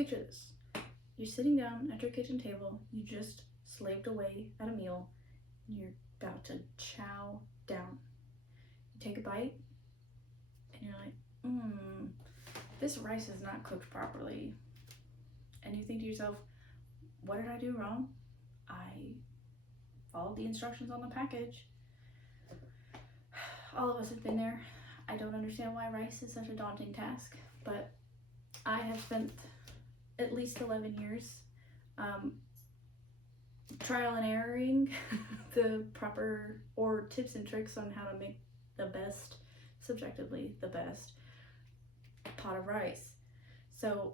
Picture this. You're sitting down at your kitchen table, you just slaved away at a meal, and you're about to chow down. You take a bite, and you're like, this rice is not cooked properly. And you think to yourself, what did I do wrong? I followed the instructions on the package. All of us have been there. I don't understand why rice is such a daunting task, but I have spent at least 11 years trial and erroring the proper or tips and tricks on how to make the best, subjectively the best, pot of rice. So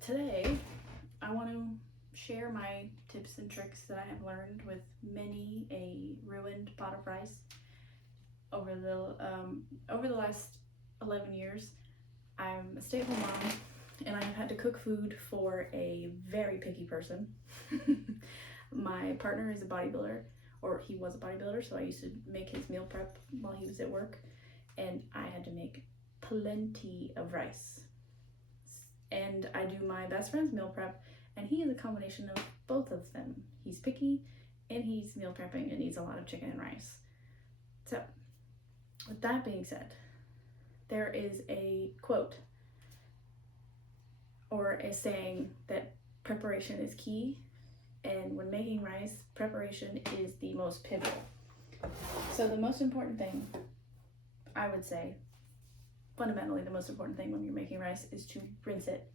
today I want to share my tips and tricks that I have learned with many a ruined pot of rice over the last 11 years. I'm a stay-at-home mom, and I have had to cook food for a very picky person. My partner is a bodybuilder, or he was a bodybuilder, so I used to make his meal prep while he was at work, and I had to make plenty of rice. And I do my best friend's meal prep, and he is a combination of both of them. He's picky, and he's meal prepping, and eats a lot of chicken and rice. So, with that being said, there is a quote or a saying that preparation is key, and when making rice, preparation is the most pivotal. So the most important thing, I would say, fundamentally the most important thing when you're making rice is to rinse it.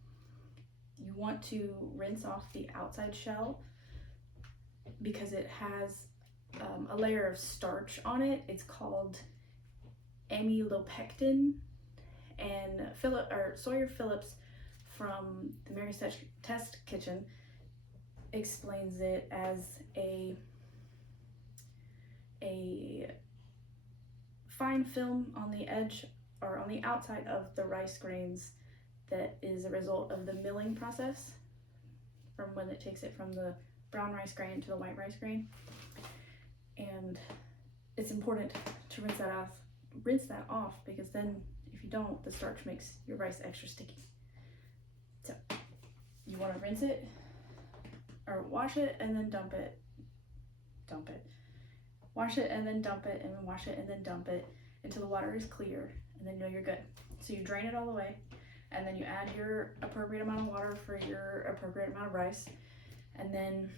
You want to rinse off the outside shell because it has a layer of starch on it. It's called amylopectin, and Sawyer Phillips from the Mary's Test Kitchen explains it as a fine film on the edge or on the outside of the rice grains that is a result of the milling process from when it takes it from the brown rice grain to the white rice grain. And it's important to rinse that off because then if you don't, the starch makes your rice extra sticky. So you want to rinse it or wash it and then dump it. Wash it and then dump it, and then wash it and then dump it until the water is clear, and then you know you're good. So you drain it all the way, and then you add your appropriate amount of water for your appropriate amount of rice. And then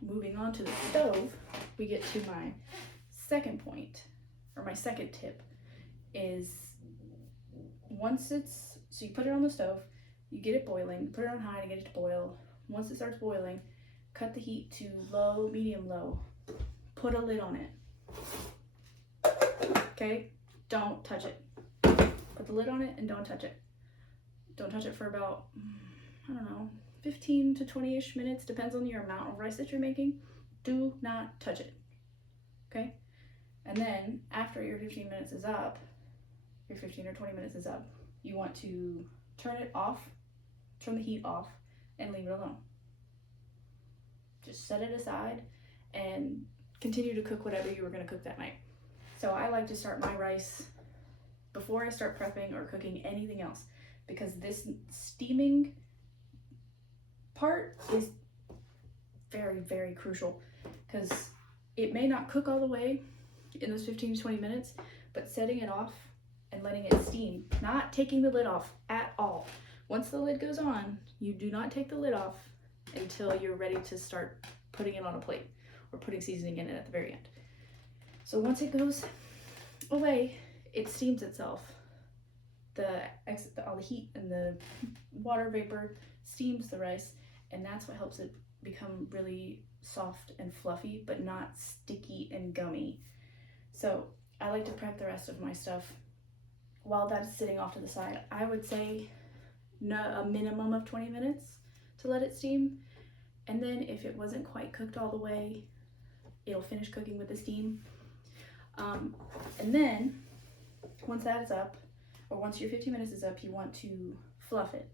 moving on to the stove, we get to my second point, or my second tip, is so you put it on the stove, you get it boiling, put it on high to get it to boil. Once it starts boiling, cut the heat to low, medium low, put a lid on it. Okay, don't touch it. Put the lid on it and don't touch it. Don't touch it for about, 15 to 20-ish minutes, depends on your amount of rice that you're making. Do not touch it, okay? And then after your 15 minutes is up, your 15 or 20 minutes is up, you want to turn the heat off, and leave it alone. Just set it aside and continue to cook whatever you were going to cook that night. So I like to start my rice before I start prepping or cooking anything else, because this steaming part is very, very crucial, because it may not cook all the way in those 15 to 20 minutes, but setting it off and letting it steam, not taking the lid off at all. Once the lid goes on, you do not take the lid off until you're ready to start putting it on a plate or putting seasoning in it at the very end. So once it goes away, it steams itself. All the heat and the water vapor steams the rice, and that's what helps it become really soft and fluffy, but not sticky and gummy. So I like to prep the rest of my stuff while that's sitting off to the side. I would say a minimum of 20 minutes to let it steam, and then if it wasn't quite cooked all the way, it'll finish cooking with the steam. And then once that is up, or once your 15 minutes is up, you want to fluff it.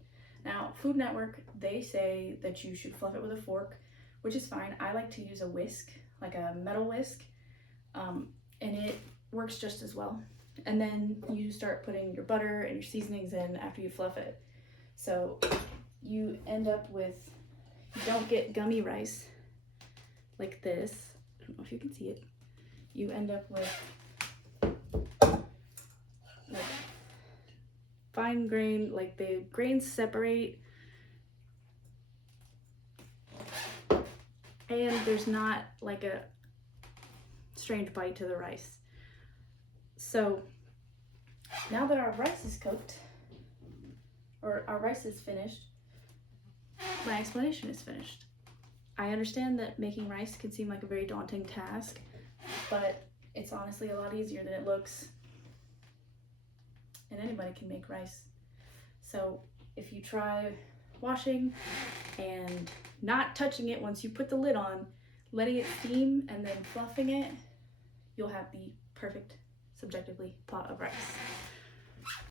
Now, Food Network, they say that you should fluff it with a fork, which is fine. I like to use a whisk, like a metal whisk, and it works just as well. And then you start putting your butter and your seasonings in after you fluff it. So you end up with, you don't get gummy rice like this. I don't know if you can see it. You end up with like fine grain, like the grains separate, and there's not like a strange bite to the rice. So now that our rice is cooked, or our rice is finished, my explanation is finished. I understand that making rice can seem like a very daunting task, but it's honestly a lot easier than it looks, and anybody can make rice. So if you try washing and not touching it once you put the lid on, letting it steam and then fluffing it, you'll have the perfect, subjectively, pot of rice.